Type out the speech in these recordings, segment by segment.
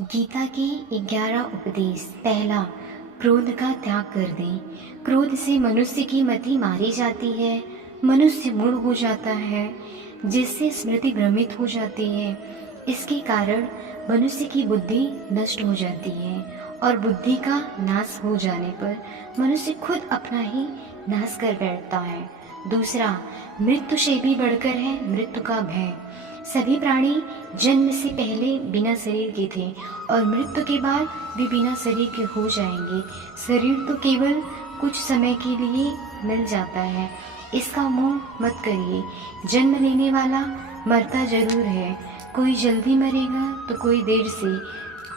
गीता के 11 उपदेश। पहला, क्रोध का त्याग कर दें। क्रोध से मनुष्य की मति मारी जाती है, मनुष्य मूढ़ हो जाता है, जिससे स्मृति भ्रमित हो जाती है। इसके कारण मनुष्य की बुद्धि नष्ट हो जाती है और बुद्धि का नाश हो जाने पर मनुष्य खुद अपना ही नाश कर बैठता है। दूसरा, मृत्यु से भी बढ़कर है मृत्यु का भय। सभी प्राणी जन्म से पहले बिना शरीर के थे और मृत्यु के बाद भी बिना शरीर के हो जाएंगे। शरीर तो केवल कुछ समय के लिए मिल जाता है, इसका मोह मत करिए। जन्म लेने वाला मरता जरूर है, कोई जल्दी मरेगा तो कोई देर से।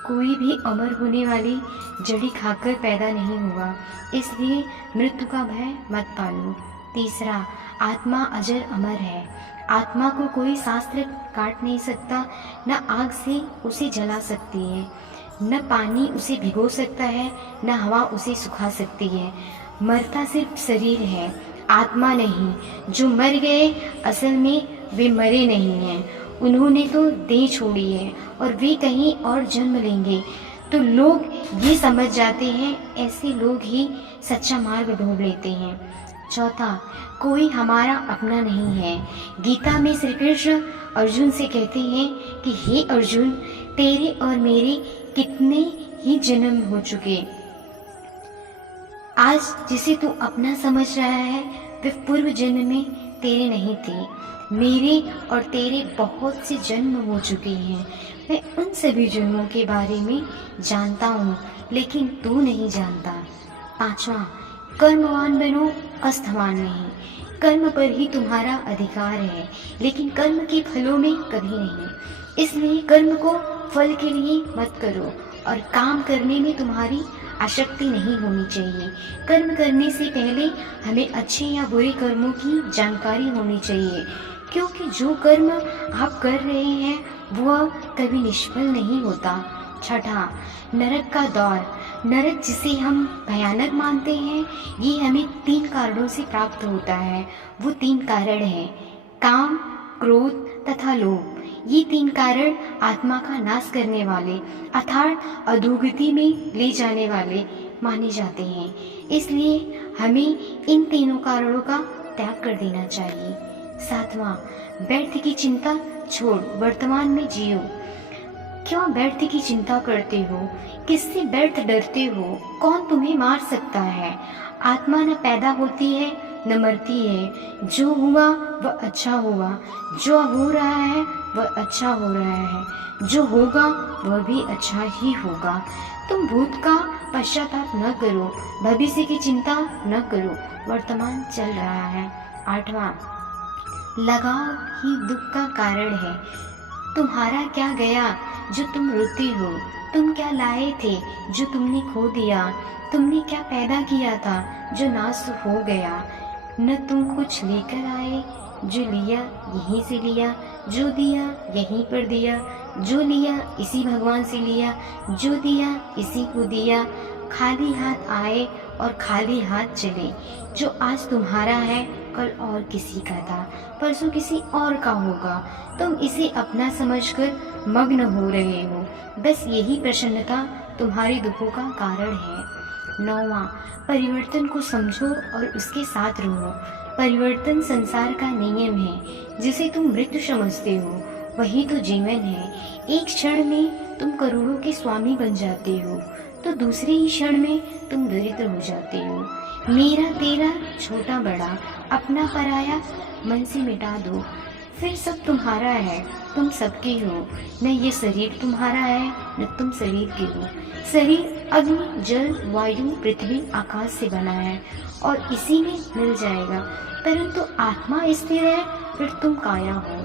कोई भी अमर होने वाली जड़ी खाकर पैदा नहीं हुआ, इसलिए मृत्यु का भय मत पालो। तीसरा, आत्मा अजर अमर है। आत्मा को कोई शास्त्र काट नहीं सकता, न आग से उसे जला सकती है, न पानी उसे भिगो सकता है, न हवा उसे सुखा सकती है। मरता सिर्फ शरीर है, आत्मा नहीं। जो मर गए असल में वे मरे नहीं हैं, उन्होंने तो देह छोड़ी है और वे कहीं और जन्म लेंगे। तो लोग ये समझ जाते हैं, ऐसे लोग ही सच्चा मार्ग ढूंढ लेते हैं। चौथा, कोई हमारा अपना नहीं है। गीता में श्री कृष्ण अर्जुन से कहते हैं कि हे अर्जुन, तेरे और मेरे कितने ही जन्म हो चुके। आज जिसे तू अपना समझ रहा है वे पूर्व जन्म में तेरे नहीं थे। मेरे और तेरे बहुत से जन्म हो चुके हैं। मैं उन सभी जन्मों के बारे में जानता हूँ, लेकिन तू नहीं जानता। पांचवा, कर्मवान बनो, अस्थवान नहीं। कर्म पर ही तुम्हारा अधिकार है, लेकिन कर्म के फलों में कभी नहीं। इसलिए कर्म को फल के लिए मत करो और काम करने में तुम्हारी आसक्ति नहीं होनी चाहिए। कर्म करने से पहले हमें अच्छे या बुरे कर्मों की जानकारी होनी चाहिए, क्योंकि जो कर्म आप कर रहे हैं वह कभी निष्फल नहीं होता। छठा, नरक का दौर। नरक जिसे हम भयानक मानते हैं, ये हमें 3 कारणों से प्राप्त होता है। वो 3 कारण हैं, काम, क्रोध तथा लोभ। ये 3 कारण आत्मा का नाश करने वाले अर्थात अधोगति में ले जाने वाले माने जाते हैं। इसलिए हमें इन तीनों कारणों का त्याग कर देना चाहिए। सातवां, व्यर्थ की चिंता छोड़, वर्तमान में जियो। क्यों व्यर्थ की चिंता करते हो? किससे व्यर्थ डरते हो? कौन तुम्हें मार सकता है? आत्मा न पैदा होती है न मरती है। जो हुआ वह अच्छा हुआ, जो हो रहा है वह अच्छा हो रहा है, जो होगा वह भी अच्छा ही होगा। तुम भूत का पश्चाताप न करो, भविष्य की चिंता न करो, वर्तमान चल रहा है। आठवां, लगाव ही दुख का कारण है। तुम्हारा क्या गया जो तुम रोते हो? तुम क्या लाए थे जो तुमने खो दिया? तुमने क्या पैदा किया था जो नाश हो गया? न तुम कुछ लेकर आए, जो लिया यहीं से लिया, जो दिया यहीं पर दिया, जो लिया इसी भगवान से लिया, जो दिया इसी को दिया। खाली हाथ आए और खाली हाथ चले। जो आज तुम्हारा है कल और किसी का था, परसों किसी और का होगा। तुम इसे अपना समझकर मग्न हो रहे हो, बस यही प्रसन्नता तुम्हारे दुखों का कारण है। नौवां, परिवर्तन को समझो और उसके साथ रहो। परिवर्तन संसार का नियम है। जिसे तुम मृत्यु समझते हो वही तो जीवन है। एक क्षण में तुम करोड़ों के स्वामी बन जाते हो, तो दूसरे ही क्षण में तुम दरिद्र हो जाते हो। मेरा तेरा छोटा बड़ा, अपना पराया मन से मिटा दो, फिर सब तुम्हारा है, तुम सबके हो। न ये शरीर तुम्हारा है न तुम शरीर के हो। शरीर अग्नि, जल, वायु, पृथ्वी, आकाश से बना है और इसी में मिल जाएगा, परंतु आत्मा स्थिर है, फिर तुम काया हो।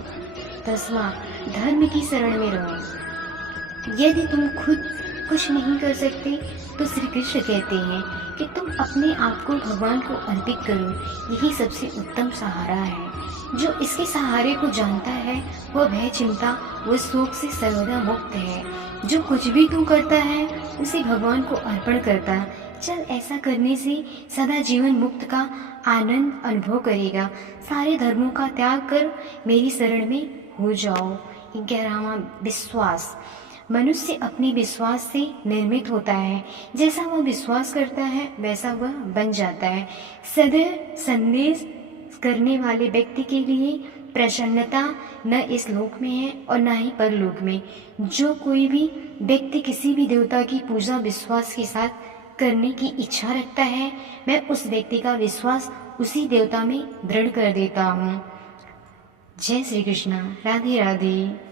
10वां, धर्म की शरण में रहो। यदि तुम खुद कुछ नहीं कर सकते तो श्री कृष्ण कहते हैं कि तुम अपने आप को भगवान को अर्पित करो, यही सबसे उत्तम सहारा है। जो इसके सहारे को जानता है वह भय, चिंता व शोक से सर्वदा मुक्त है। जो कुछ भी तू करता है उसे भगवान को अर्पण करता चल। ऐसा करने से सदा जीवन मुक्त का आनंद अनुभव करेगा। सारे धर्मों का त्याग कर मेरी शरण में हो जाओ। 11वां, विश्वास। मनुष्य अपने विश्वास से निर्मित होता है। जैसा वह विश्वास करता है वैसा वह बन जाता है। सदैव संदेश करने वाले व्यक्ति के लिए प्रसन्नता न इस लोक में है और न ही परलोक में। जो कोई भी व्यक्ति किसी भी देवता की पूजा विश्वास के साथ करने की इच्छा रखता है, मैं उस व्यक्ति का विश्वास उसी देवता में दृढ़ कर देता हूँ। जय श्री कृष्णा। राधे राधे।